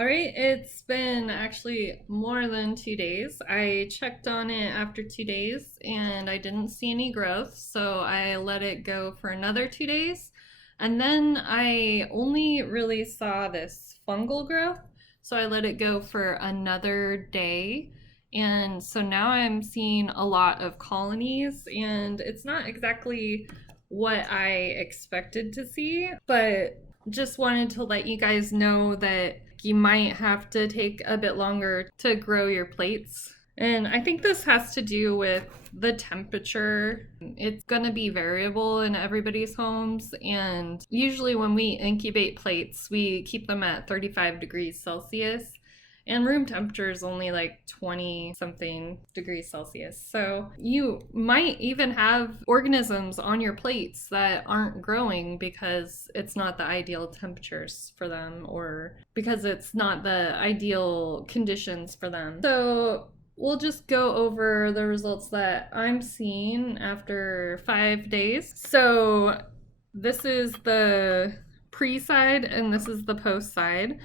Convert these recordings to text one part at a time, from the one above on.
All right, it's been actually more than 2 days. I checked on it after 2 days and I didn't see any growth, so I let it go for another 2 days. And then I only really saw this fungal growth, so I let it go for another day. And so now I'm seeing a lot of colonies, and it's not exactly what I expected to see, but just wanted to let you guys know that you might have to take a bit longer to grow your plates. And I think this has to do with the temperature. It's going to be variable in everybody's homes. And usually, when we incubate plates, we keep them at 35 degrees Celsius. And room temperature is only like 20 something degrees Celsius. So you might even have organisms on your plates that aren't growing because it's not the ideal temperatures for them, or because it's not the ideal conditions for them. So we'll just go over the results that I'm seeing after 5 days. So this is the pre-side and this is the post side.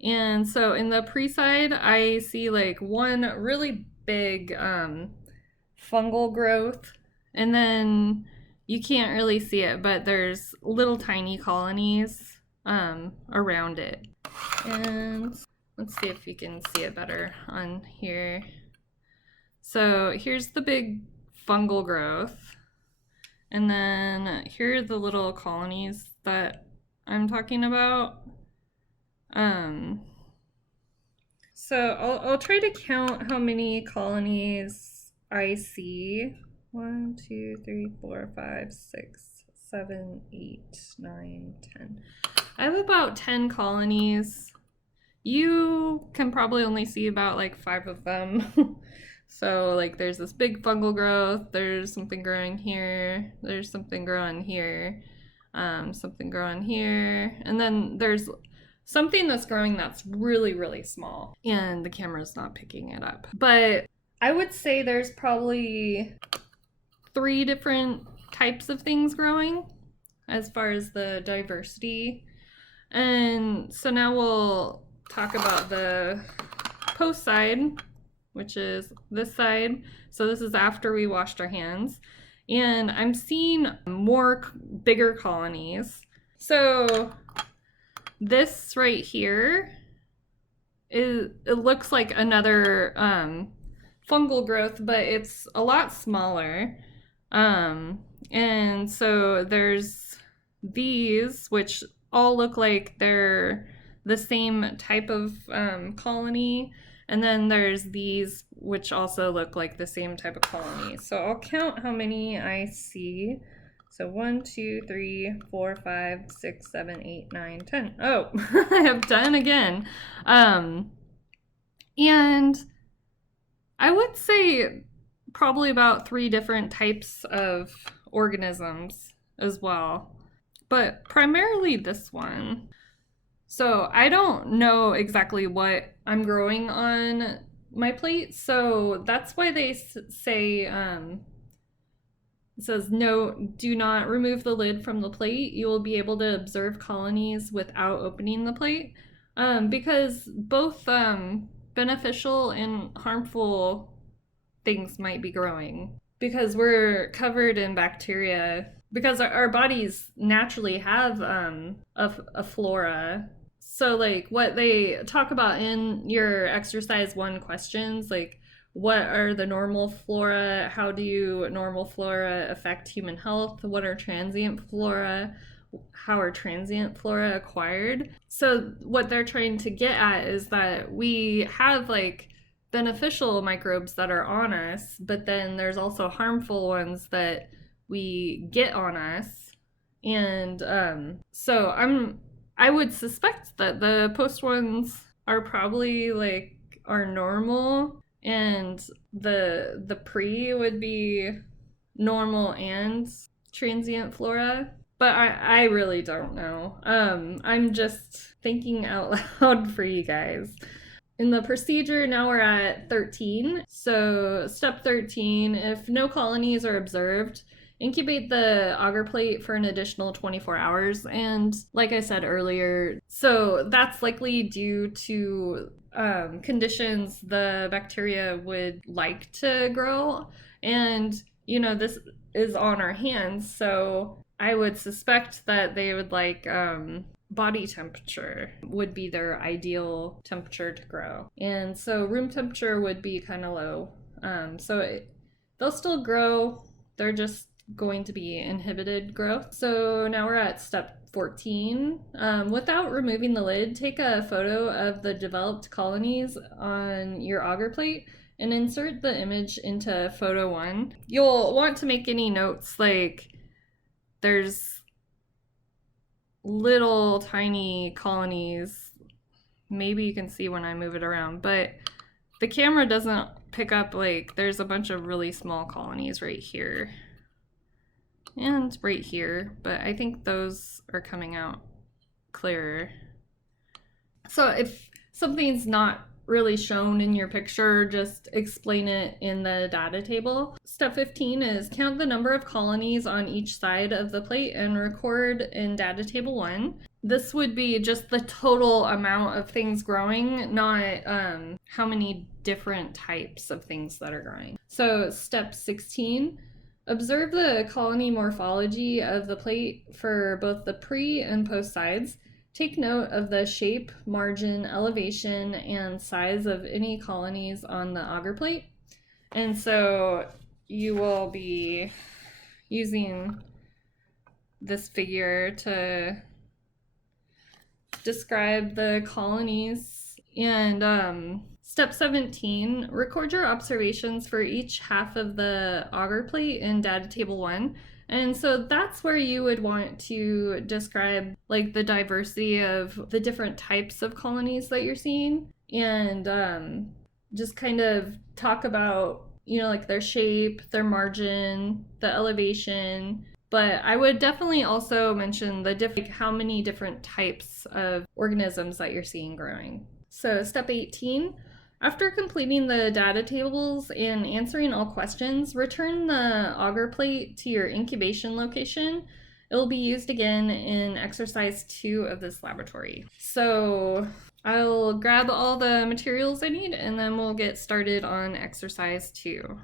And so in the pre-side, I see like one really big fungal growth, and then you can't really see it, but there's little tiny colonies around it. And let's see if you can see it better on here. So here's the big fungal growth, and then here are the little colonies that I'm talking about. So I'll try to count how many colonies I see. 1, 2, 3, 4, 5, 6, 7, 8, 9, 10. I have about 10 colonies. You can probably only see about like 5 of them. So like there's this big fungal growth, there's something growing here, there's something growing here, something growing here, and then there's something that's growing that's really, really small, and the camera's not picking it up. But I would say there's probably 3 different types of things growing as far as the diversity. And so now we'll talk about the post side, which is this side. So this is after we washed our hands. And I'm seeing more bigger colonies. So this right here it looks like another fungal growth, but it's a lot smaller. And so there's these, which all look like they're the same type of colony. And then there's these, which also look like the same type of colony. So I'll count how many I see. So 1, 2, 3, 4, 5, 6, 7, 8, 9, 10. Oh, I have 10 again. And I would say probably about 3 different types of organisms as well, but primarily this one. So I don't know exactly what I'm growing on my plate, so that's why they say it says, no, do not remove the lid from the plate. You will be able to observe colonies without opening the plate, because both beneficial and harmful things might be growing, because we're covered in bacteria, because our bodies naturally have a flora. So like what they talk about in your exercise 1 questions, like what are the normal flora? How do normal flora affect human health? What are transient flora? How are transient flora acquired? So what they're trying to get at is that we have like beneficial microbes that are on us, but then there's also harmful ones that we get on us. And so I would suspect that the post ones are probably like are normal, and the pre would be normal and transient flora. But I really don't know. I'm just thinking out loud for you guys. In the procedure, now we're at 13. So step 13, if no colonies are observed, incubate the agar plate for an additional 24 hours. And like I said earlier, so that's likely due to conditions the bacteria would like to grow. And, this is on our hands, so I would suspect that they would like body temperature would be their ideal temperature to grow. And so room temperature would be kind of low. They'll still grow, they're just going to be inhibited growth. So now we're at step 14. Without removing the lid, take a photo of the developed colonies on your agar plate and insert the image into photo 1. You'll want to make any notes, like there's little tiny colonies. Maybe you can see when I move it around, but the camera doesn't pick up, like there's a bunch of really small colonies right here and right here, but I think those are coming out clearer. So if something's not really shown in your picture, just explain it in the data table. Step 15 is count the number of colonies on each side of the plate and record in data table 1. This would be just the total amount of things growing, not how many different types of things that are growing. So step 16, observe the colony morphology of the plate for both the pre and post sides. Take note of the shape, margin, elevation, and size of any colonies on the agar plate. And so you will be using this figure to describe the colonies. And step 17, record your observations for each half of the agar plate in data table 1. And so that's where you would want to describe like the diversity of the different types of colonies that you're seeing, and just kind of talk about, like their shape, their margin, the elevation. But I would definitely also mention how many different types of organisms that you're seeing growing. So step 18, after completing the data tables and answering all questions, return the agar plate to your incubation location. It will be used again in exercise 2 of this laboratory. So I'll grab all the materials I need and then we'll get started on exercise 2.